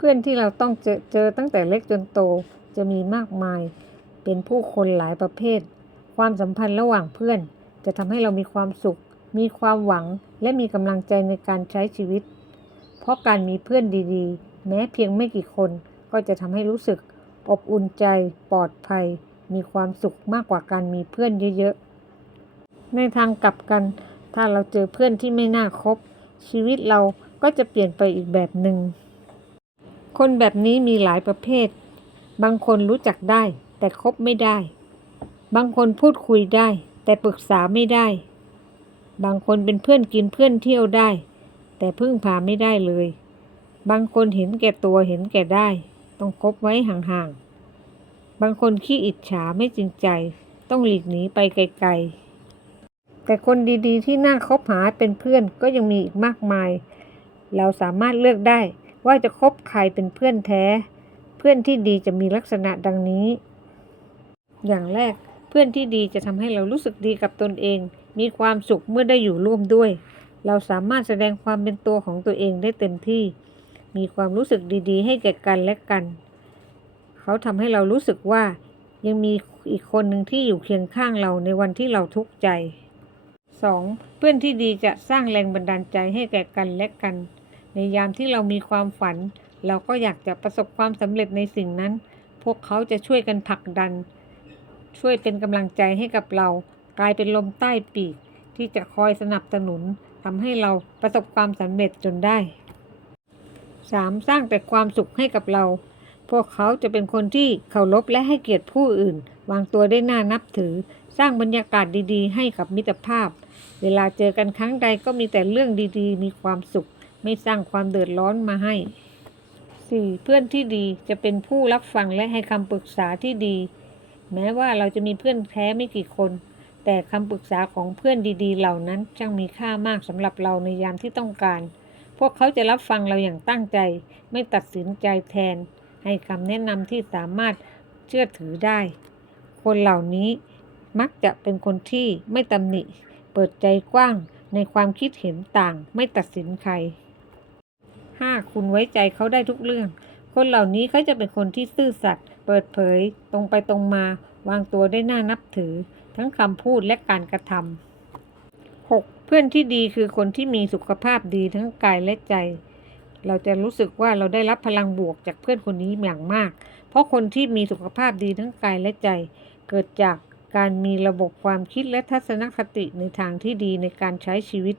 เพื่อนที่เราต้องเจอเจอตั้งแต่เล็กจนโตจะมีมากมาย เป็นผู้คนหลายประเภท ความสัมพันธ์ระหว่างเพื่อน จะทำให้เรามีความสุข มีความหวังและมีกำลังใจในการใช้ชีวิต เพราะการมีเพื่อนดีๆ แม้เพียงไม่กี่คนก็จะทำให้รู้สึก อบอุ่นใจ ปลอดภัย มีความสุขมากกว่าการมีเพื่อนเยอะๆ ในทางกลับกัน ถ้าเราเจอเพื่อนที่ไม่น่าคบ ชีวิตเราก็จะเปลี่ยนไปอีกแบบหนึ่ง คนแบบนี้มีหลายประเภท บางคนรู้จักได้ แต่คบไม่ได้ บางคนพูดคุยได้ แต่ปรึกษาไม่ได้ บางคนเป็นเพื่อนกินเพื่อนเที่ยวได้ แต่พึ่งพาไม่ได้เลย บางคนเห็นแก่ตัวเห็นแก่ได้ ต้องคบไว้ห่างๆ บางคนขี้อิจฉาไม่จริงใจ ต้องหลีกหนีไปไกลๆ แต่คนดีๆ ที่น่าคบหาเป็นเพื่อนก็ยังมีอีกมากมาย เราสามารถเลือกได้ ว่าจะคบใครเป็นเพื่อนแท้ เพื่อนที่ดีจะมีลักษณะดังนี้ อย่างแรกเพื่อนที่ดีจะทำให้เรารู้สึกดีกับตนเอง มีความสุขเมื่อได้อยู่ร่วมด้วย เราสามารถแสดงความเป็นตัวของตัวเองได้เต็มที่ มีความรู้สึกดีๆ ให้แก่กันและกัน เขาทำให้เรารู้สึกว่ายังมีอีกคนหนึ่งที่อยู่เคียงข้างเราในวันที่เราทุกข์ใจ 2. เพื่อนที่ดีจะสร้างแรงบันดาลใจให้แก่กันและกัน ในยามที่เรามีความฝัน เราก็อยากจะประสบความสำเร็จในสิ่งนั้น พวกเขาจะช่วยกันผลักดัน ช่วยเป็นกำลังใจให้กับเรา กลายเป็นลมใต้ปีก ที่จะคอยสนับสนุนทำให้เราประสบความสำเร็จจนได้ 3. สร้างแต่ความสุขให้กับเรา พวกเขาจะเป็นคนที่เคารพและให้เกียรติผู้อื่น วางตัวได้น่านับถือ สร้างบรรยากาศดีๆ ให้กับมิตรภาพ เวลาเจอกันครั้งใดก็มีแต่เรื่องดีๆ มีความสุข ไม่สร้างความเดือดร้อนมาให้ 4. เพื่อนที่ดีจะเป็นผู้รับฟังและให้คำปรึกษาที่ดี แม้ว่าเราจะมีเพื่อนแท้ไม่กี่คน แต่คำปรึกษาของเพื่อนดีๆ เหล่านั้นช่างมีค่ามากสำหรับเราในยามที่ต้องการ พวกเขาจะรับฟังเราอย่างตั้งใจ ไม่ตัดสินใจแทน ให้คำแนะนำที่สามารถเชื่อถือได้ คนเหล่านี้มักจะเป็นคนที่ไม่ตำหนิ เปิดใจกว้างในความคิดเห็นต่าง ไม่ตัดสินใคร 5. คุณไว้ใจเขาได้ทุกเรื่อง คนเหล่านี้เขาจะเป็นคนที่ซื่อสัตย์เปิดเผย ตรงไปตรงมา วางตัวได้น่านับถือ ทั้งคำพูดและการกระทำ 6. เพื่อนที่ดีคือคนที่มีสุขภาพดีทั้งกายและใจ เราจะรู้สึกว่าเราได้รับพลังบวกจากเพื่อนคนนี้อย่างมาก เพราะคนที่มีสุขภาพดีทั้งกายและใจ เกิดจากการมีระบบความคิดและทัศนคติในทางที่ดีในการใช้ชีวิต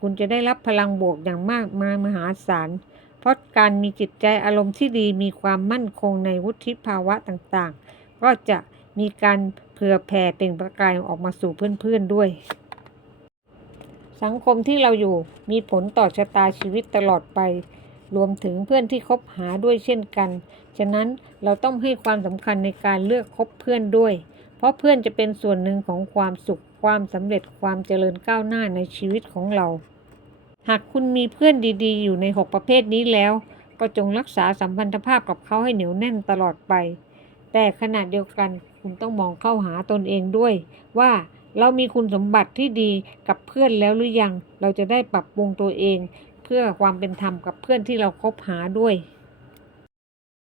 คุณจะได้รับพลังบวกอย่างมากมายมหาศาล เพราะการมีจิตใจอารมณ์ที่ดีมีความมั่นคงในวุฒิภาวะต่างๆ ก็จะมีการเผื่อแผ่เปล่งประกายออกมาสู่เพื่อนๆด้วย สังคมที่เราอยู่มีผลต่อชะตาชีวิตตลอดไป รวมถึงเพื่อนที่คบหาด้วยเช่นกัน ฉะนั้นเราต้องให้ความสำคัญในการเลือกคบเพื่อนด้วย เพราะเพื่อนจะเป็นส่วนหนึ่งของความสุขความสำเร็จความเจริญก้าวหน้าในชีวิตของเรา หากคุณมีเพื่อนดีๆ อยู่ใน 6 ประเภทนี้แล้ว ก็จงรักษาสัมพันธภาพกับเขาให้เหนียวแน่นตลอดไป แต่ขณะเดียวกันคุณต้องมองเข้าหาตนเองด้วย ว่าเรามีคุณสมบัติที่ดีกับเพื่อนแล้วหรือยัง เราจะได้ปรับปรุงตัวเอง เพื่อความเป็นธรรมกับเพื่อนที่เราคบหาด้วย